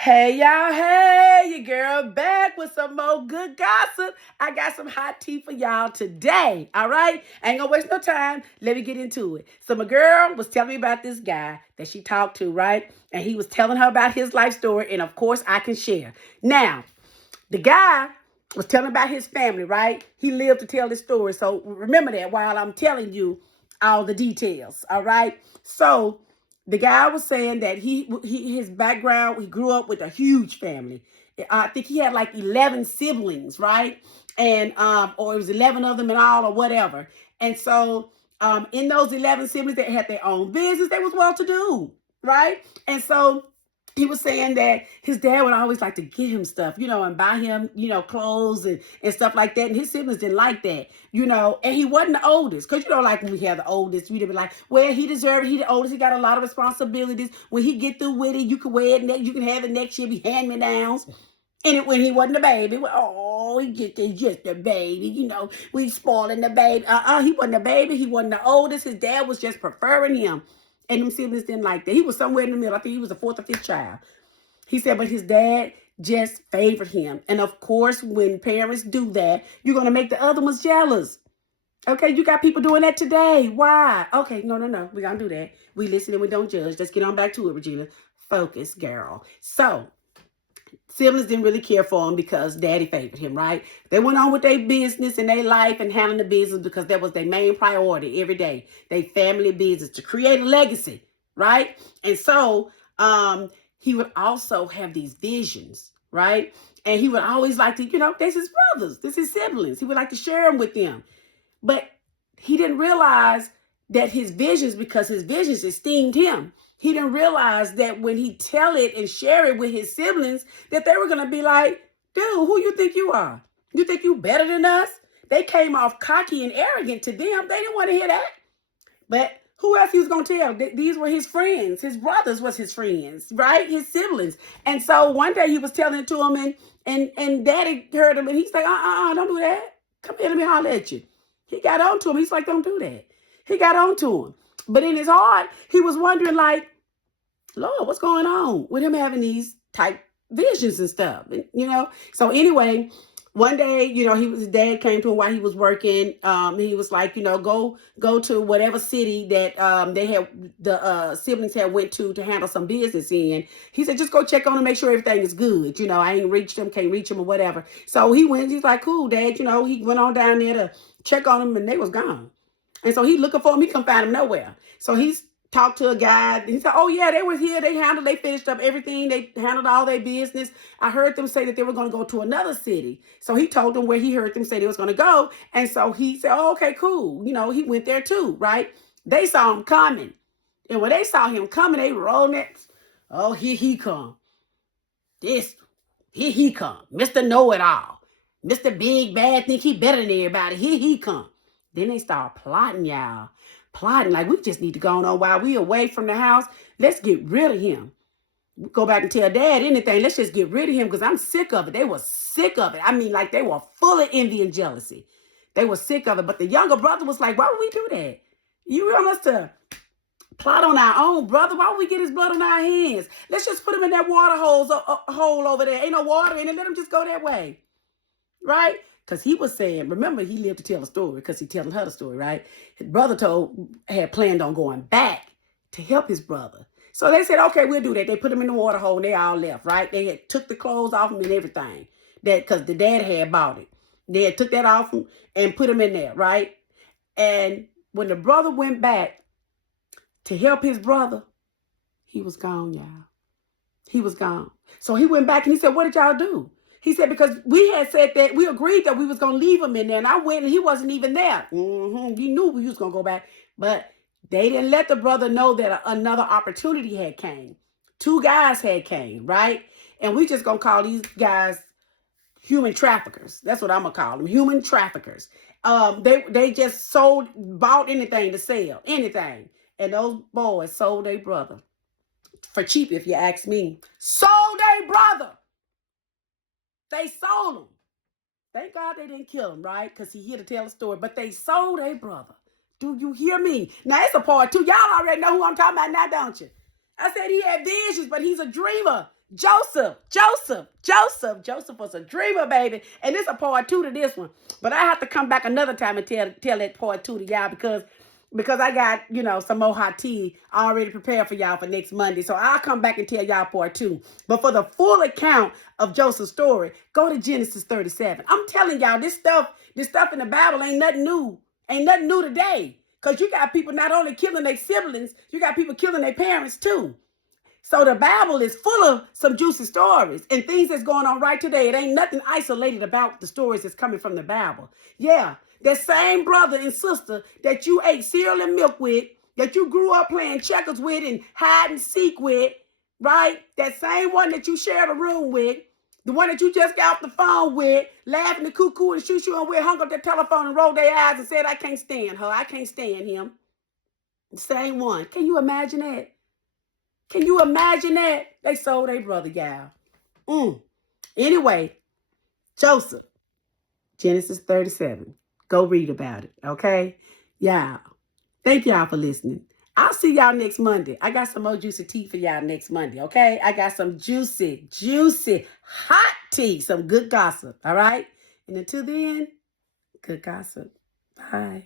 Hey y'all, hey, your girl back with some more good gossip. I got some hot tea for y'all today. All right, I ain't gonna waste no time. Let me get into it. So my girl was telling me about this guy that she talked to, right? And he was telling her about his life story, and of course I can share. Now, the guy was telling about his family, right? He lived to tell this story. So remember that while I'm telling you all the details. All right. So the guy was saying that his background, he grew up with a huge family. I think he had like 11 siblings, right? And or it was 11 of them in all or whatever. And so in those 11 siblings, they had their own business. They was well to do, right? And so he was saying that his dad would always like to get him stuff, and buy him, clothes and stuff like that. And his siblings didn't like that, and he wasn't the oldest. Because, like when we have the oldest, we'd be like, well, he deserved it. He the oldest. He got a lot of responsibilities. When he get through with it, you can wear it. You can have it next year, be hand-me-downs. And when he wasn't a baby, well, oh, he just a baby, we spoiling the baby. He wasn't a baby. He wasn't the oldest. His dad was just preferring him. And them siblings didn't like that. He was somewhere in the middle. I think he was the fourth or fifth child. He said, but his dad just favored him. And of course, when parents do that, you're going to make the other ones jealous. Okay, you got people doing that today. Why? Okay, no. We're going to do that. We listen and we don't judge. Let's get on back to it, Regina. Focus, girl. So, siblings didn't really care for him because daddy favored him, right? They went on with their business and their life and handling the business because that was their main priority every day. Their family business to create a legacy, right? And so he would also have these visions, right? And he would always like to, this is brothers, this is siblings. He would like to share them with them. But he didn't realize that his visions, because his visions esteemed him. He didn't realize that when he tell it and share it with his siblings, that they were going to be like, dude, who you think you are? You think you better than us? They came off cocky and arrogant to them. They didn't want to hear that. But who else he was going to tell? These were his friends. His brothers was his friends, right? His siblings. And so one day he was telling it to him, and daddy heard him, and he's like, don't do that. Come here, let me holler at you. He got on to him. He's like, don't do that. He got on to him. But in his heart, he was wondering, like, Lord, what's going on with him having these type visions and stuff, So anyway, one day, his dad came to him while he was working. He was like, go to whatever city that they had, the siblings had went to handle some business in. He said, just go check on him, make sure everything is good. I ain't reached him, can't reach him or whatever. So he went. He's like, cool, Dad. He went on down there to check on him, and they was gone. And so he looking for him. He couldn't find him nowhere. So he's talked to a guy. He said, oh, yeah, they was here. They finished up everything. They handled all their business. I heard them say that they were going to go to another city. So he told them where he heard them say they was going to go. And so he said, oh, okay, cool. He went there too, right? They saw him coming. And when they saw him coming, they rolled next. Oh, here he come. Here he come. Mr. Know-It-All. Mr. Big Bad, think he better than everybody. Here he come. Then they start plotting, y'all. Plotting like we just need to go on while we away from the house. Let's get rid of him. Go back and tell Dad anything. Let's just get rid of him because I'm sick of it. They were sick of it. I mean, like they were full of envy and jealousy. They were sick of it. But the younger brother was like, why would we do that? You want us to plot on our own brother? Why would we get his blood on our hands? Let's just put him in that water hole over there. Ain't no water in it. Let him just go that way. Right? Because he was saying, remember, he lived to tell a story because he telling her the story, right? His brother had planned on going back to help his brother. So they said, okay, we'll do that. They put him in the water hole and they all left, right? They had took the clothes off him and everything. Because the dad had bought it. They had took that off him and put him in there, right? And when the brother went back to help his brother, he was gone, y'all. He was gone. So he went back and he said, what did y'all do? He said, because we had said that we agreed that we was going to leave him in there. And I went and he wasn't even there. You knew we was going to go back. But they didn't let the brother know that another opportunity had came. Two guys had came, right? And we just going to call these guys human traffickers. That's what I'm going to call them, human traffickers. They just bought anything to sell, anything. And those boys sold their brother. For cheap, if you ask me. Sold their brother. They sold him. Thank God they didn't kill him, right? Because he here to tell a story. But they sold a brother. Do you hear me? Now, it's a part two. Y'all already know who I'm talking about now, don't you? I said he had visions, but he's a dreamer. Joseph was a dreamer, baby. And it's a part two to this one. But I have to come back another time and tell that part two to y'all because I got, some more hot tea already prepared for y'all for next Monday. So I'll come back and tell y'all part two. But for the full account of Joseph's story, go to Genesis 37. I'm telling y'all, this stuff in the Bible ain't nothing new. Ain't nothing new today. Because you got people not only killing their siblings, you got people killing their parents too. So the Bible is full of some juicy stories and things that's going on right today. It ain't nothing isolated about the stories that's coming from the Bible. Yeah, that same brother and sister that you ate cereal and milk with, that you grew up playing checkers with and hide and seek with, right? That same one that you shared a room with, the one that you just got off the phone with, laughing the cuckoo and shoo-shoo and with, hung up their telephone and rolled their eyes and said, I can't stand her. I can't stand him. The same one. Can you imagine that? Can you imagine that? They sold their brother, y'all. Anyway, Joseph, Genesis 37. Go read about it, okay? Y'all, thank y'all for listening. I'll see y'all next Monday. I got some more juicy tea for y'all next Monday, okay? I got some juicy, hot tea, some good gossip, all right? And until then, good gossip. Bye.